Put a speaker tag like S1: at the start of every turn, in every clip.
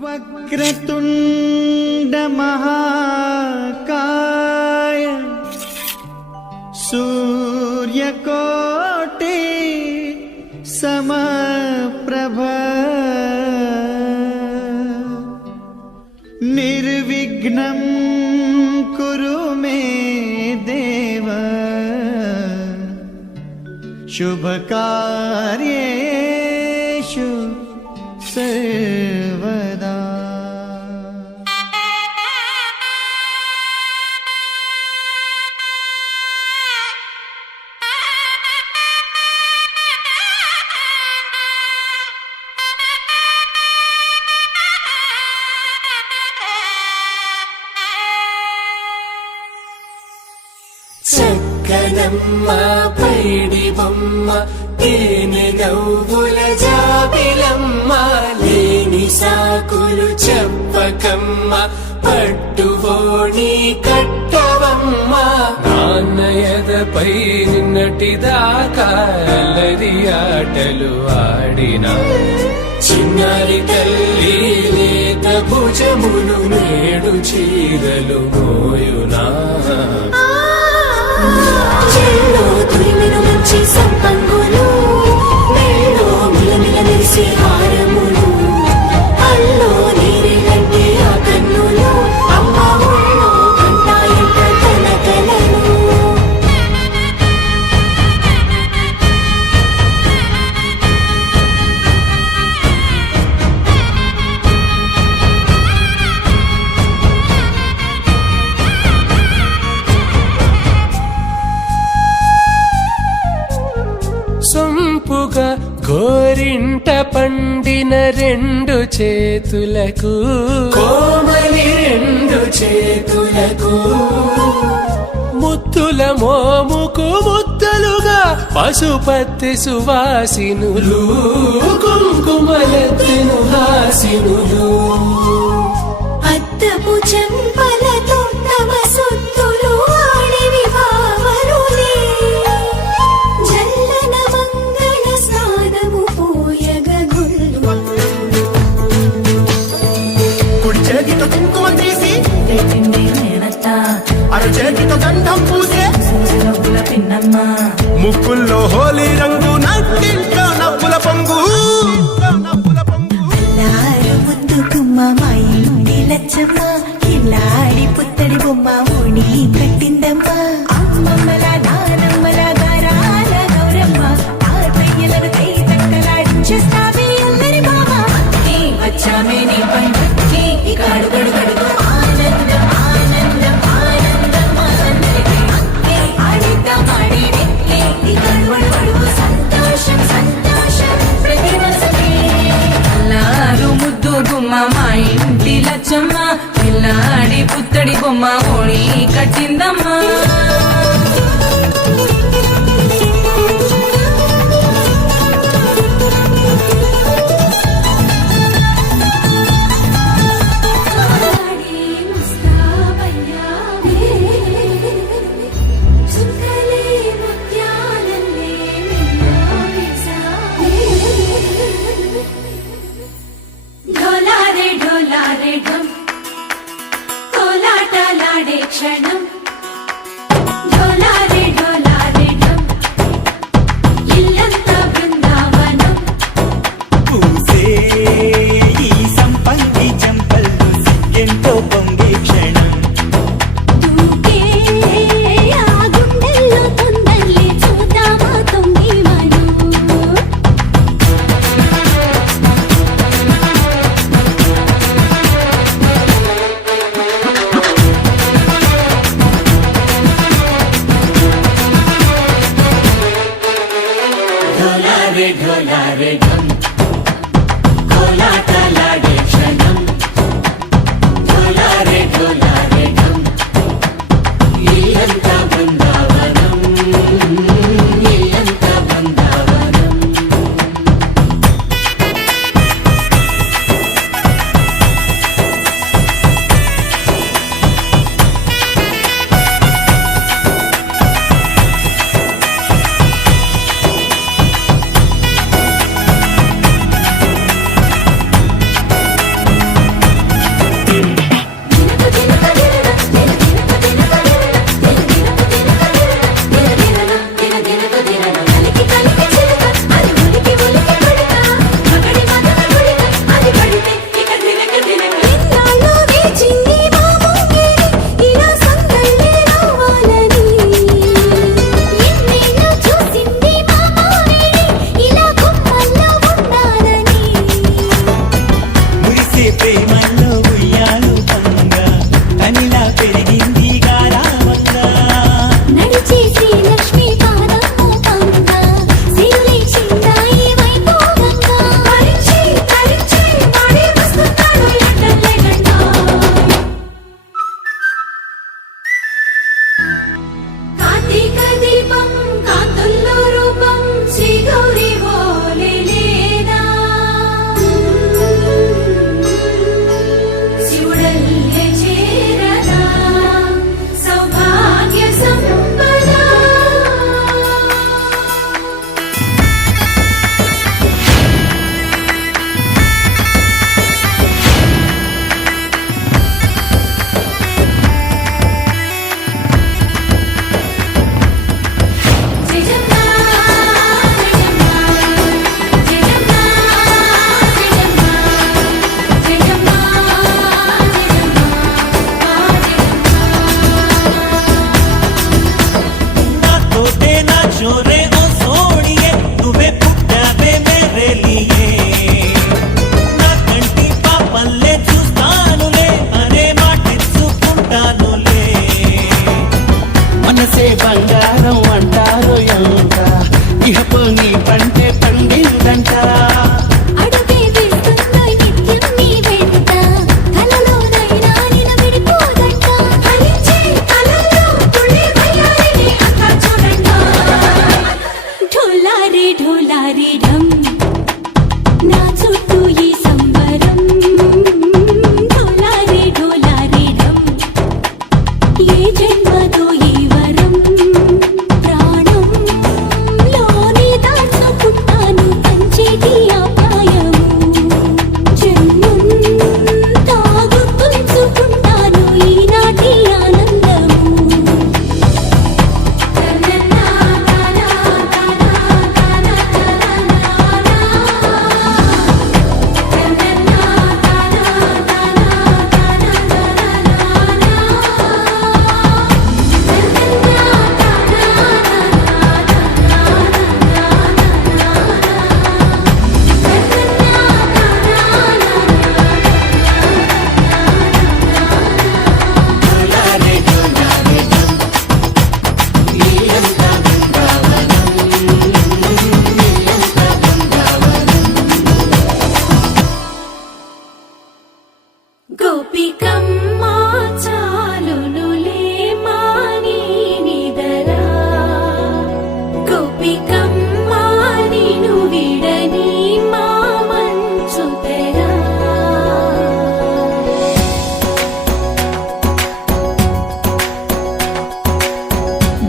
S1: वक्रतुण्डमहाकाय सूर्यकोटि समप्रभ निर्विघ्नं कुरु मे देव। शुभ शुभकार्येषु
S2: చక్కనమ్మ పైడి బొమ్మ తేనె నవ్వుల జాబిలమ్మ లేని సాకులు చెప్పకమ్మ పట్టువోణి కట్టవమ్మ. నాన్నయదపై నిన్నటిదాకా అల్లరి ఆటలు ఆడిన. చిన్నారి తల్లి లేత భుజములు నేడు చీరలు మోయునా. Dreaming పండిన రెండు చేతులకు. కోమలి రెండు చేతులకు. ముత్తుల మోముకు ముద్దలుగా పశుపతి సువాసినులు. కుంకుమలెత్తిను హాసినులు.
S3: అద్దపు చెంపలతో
S4: ముక్కుల్లో హోలీ రంగు నట్టింట్లో నవ్వుల పొంగు. నవ్వుల పొంగు
S5: లారు ముద్దు గుమ్మ మా ఇంటి లచ్చమ్మ. కిల్లాడి పుత్తడి బొమ్మ ఓడి కట్టిందమ్మ అమ్మమ్మల నానమ్మల గారాల గౌరమ్మ. తాతయ్యలను కై తక్కలాడించేస్తావే అందరి మామ అత్తే వచ్చామే
S6: ఇంటి పిల్లాడి పుత్తడి బొమ్మ ఓడి కట్టిందమ్మా.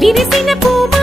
S6: విరిసిన పూమ